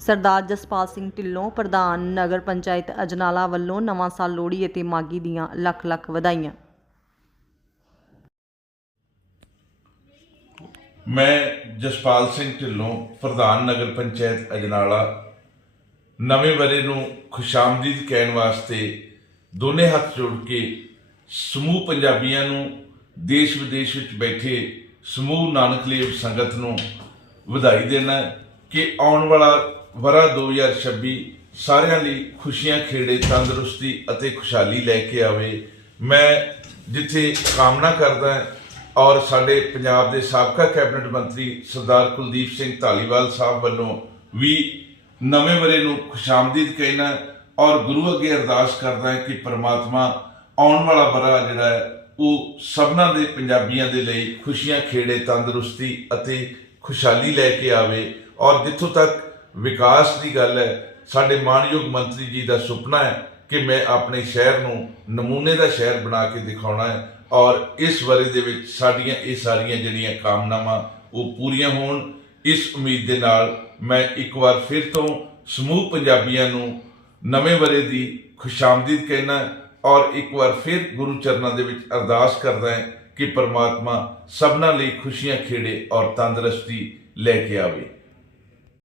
ਸਰਦਾਰ ਜਸਪਾਲ ਸਿੰਘ ਢਿੱਲੋਂ, ਪ੍ਰਧਾਨ ਨਗਰ ਪੰਚਾਇਤ ਅਜਨਾਲਾ ਵੱਲੋਂ ਨਵਾਂ ਸਾਲ ਲੋਹੜੀ ਅਤੇ ਮਾਗੀ ਦੀਆਂ ਲੱਖ ਲੱਖ ਵਧਾਈਆਂ। ਮੈਂ ਜਸਪਾਲ ਸਿੰਘ ਢਿੱਲੋਂ, ਪ੍ਰਧਾਨ ਨਗਰ ਪੰਚਾਇਤ ਅਜਨਾਲਾ, ਨਵੇਂ ਵਰੇ ਨੂੰ ਖੁਸ਼ਾਮਦੀਦ ਕਹਿਣ ਵਾਸਤੇ ਦੋਨੇ ਹੱਥ ਜੋੜ ਕੇ ਸਮੂਹ ਪੰਜਾਬੀਆਂ ਨੂੰ ਦੇਸ਼ ਵਿਦੇਸ਼ ਵਿੱਚ ਬੈਠੇ ਸਮੂਹ ਨਾਨਕ ਲੇਵ ਸੰਗਤ ਨੂੰ ਵਧਾਈ ਦੇਣਾ ਕਿ ਆਉਣ ਵਾਲਾ ਵਰਾ 2026 ਸਾਰਿਆਂ ਲਈ ਖੁਸ਼ੀਆਂ ਖੇੜੇ, ਤੰਦਰੁਸਤੀ ਅਤੇ ਖੁਸ਼ਹਾਲੀ ਲੈ ਕੇ ਆਵੇ। ਮੈਂ ਜਿੱਥੇ ਕਾਮਨਾ ਕਰਦਾ ਔਰ ਸਾਡੇ ਪੰਜਾਬ ਦੇ ਸਾਬਕਾ ਕੈਬਨਿਟ ਮੰਤਰੀ ਸਰਦਾਰ ਕੁਲਦੀਪ ਸਿੰਘ ਧਾਲੀਵਾਲ ਸਾਹਿਬ ਵੱਲੋਂ ਵੀ ਨਵੇਂ ਵਰੇ ਨੂੰ ਖੁਸ਼ਾਮਦੀਦ ਕਹਿਣਾ ਔਰ ਗੁਰੂ ਅੱਗੇ ਅਰਦਾਸ ਕਰਦਾ ਕਿ ਪ੍ਰਮਾਤਮਾ ਆਉਣ ਵਾਲਾ ਵਰਾ ਜਿਹੜਾ ਹੈ, ਉਹ ਸਭਨਾਂ ਦੇ ਪੰਜਾਬੀਆਂ ਦੇ ਲਈ ਖੁਸ਼ੀਆਂ ਖੇੜੇ, ਤੰਦਰੁਸਤੀ ਅਤੇ ਖੁਸ਼ਹਾਲੀ ਲੈ ਕੇ ਆਵੇ। ਔਰ ਜਿੱਥੋਂ ਤੱਕ ਵਿਕਾਸ ਦੀ ਗੱਲ ਹੈ। ਸਾਡੇ ਮਾਨਯੋਗ ਮੰਤਰੀ ਜੀ ਦਾ ਸੁਪਨਾ ਹੈ ਕਿ ਮੈਂ ਆਪਣੇ ਸ਼ਹਿਰ ਨੂੰ ਨਮੂਨੇ ਦਾ ਸ਼ਹਿਰ ਬਣਾ ਕੇ ਦਿਖਾਉਣਾ ਹੈ ਔਰ ਇਸ ਵਰੇ ਦੇ ਵਿੱਚ ਸਾਡੀਆਂ ਇਹ ਸਾਰੀਆਂ ਜਿਹੜੀਆਂ ਕਾਮਨਾਵਾਂ ਉਹ ਪੂਰੀਆਂ ਹੋਣ। ਇਸ ਉਮੀਦ ਦੇ ਨਾਲ ਮੈਂ ਇੱਕ ਵਾਰ ਫਿਰ ਤੋਂ ਸਮੂਹ ਪੰਜਾਬੀਆਂ ਨੂੰ ਨਵੇਂ ਵਰੇ ਦੀ ਖੁਸ਼ਾਮਦੀਦ ਕਹਿਣਾ ਔਰ ਇੱਕ ਵਾਰ ਫਿਰ ਗੁਰੂ ਚਰਨਾਂ ਦੇ ਵਿੱਚ ਅਰਦਾਸ ਕਰਦਾ ਹਾਂ ਕਿ ਪਰਮਾਤਮਾ ਸਭਨਾਂ ਲਈ ਖੁਸ਼ੀਆਂ ਖੇੜੇ ਔਰ ਤੰਦਰੁਸਤੀ ਲੈ ਕੇ ਆਵੇ।